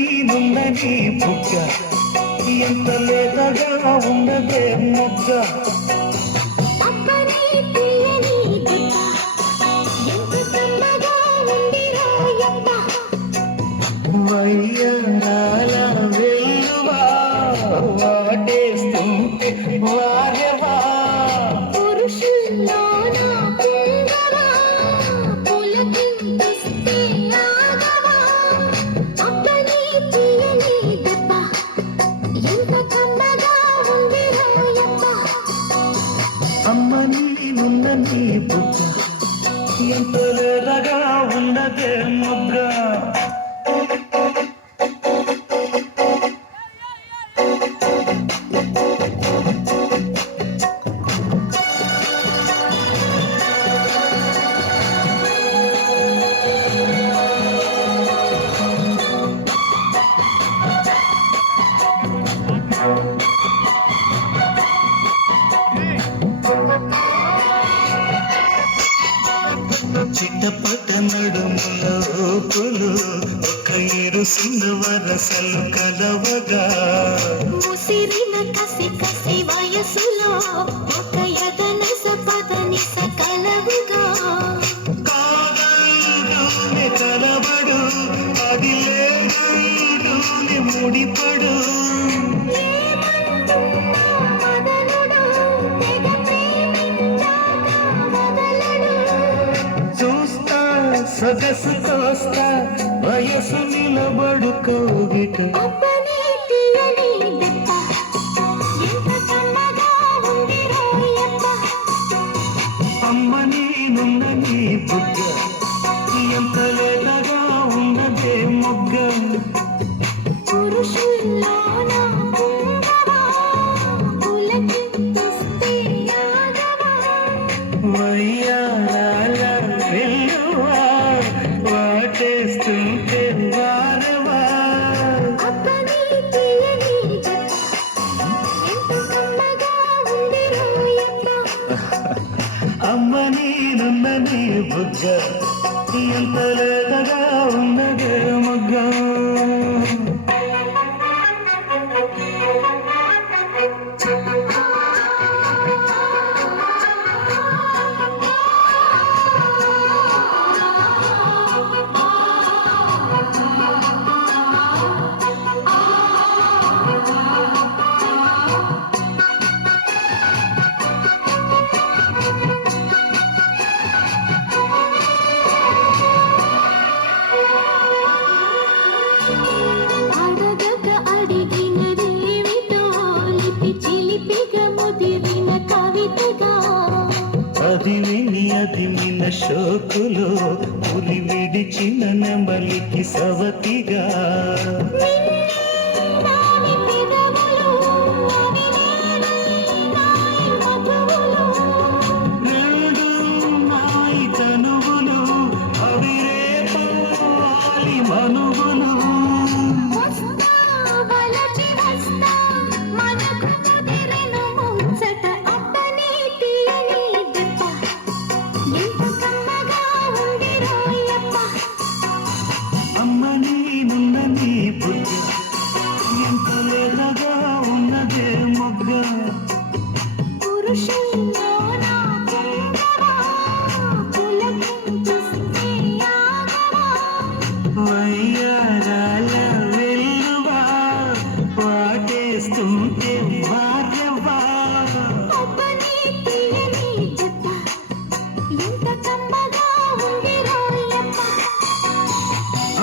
నీనున్నది బుగ్గ ఎంత లేతగా ఉన్నదే మొగ్గ వయ్యాల వెల్లువా వాటేస్తుంటే వారెవా అమ్మ నీనున్నది బుగ్గ ఎంత లేతగా ఉన్నదే మొగ్గ చిట్టపట నడుముల ఊపులు ఒక ఇరుసిన వరసలు కలవగా ముసిరిన కసి కసి వయసులో ఒక యదనస పదనిస కలవుగా కాదల్లోనే కలబడు అది లేదల్లోనే ముడిపడు సొగసు కోస్తా వయసు నిలబడు కోగిట అమ్మ నేనున్న నీ బుగ్గ ఎంత లేతగా ఉన్నదే మొగ్గ వయ్యాల వెల్లువా వాటేస్తుంటే వారవా అమ్మ నేనున్న నీ బుగ్గ ఎంత లేతగా ఉన్నదే మొగ్గ అది విని అది మిన షోకులో పులి విడిచిన నెమలికి సవతిగా రెండు నాయి తనువులు అవి రేపాలి మనుగులు అమ్మ నేనున్న నీ బుగ్గ ఎంత లేతగా ఉన్నదే మొగ్గ వయ్యాల వెల్లువా వాటేస్తుంటే వారెవా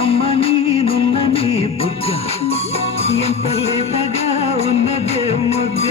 అమ్మ నేనున్న నీ బుగ్గ ఎంత లేతగా ఉన్నదే మొగ్గ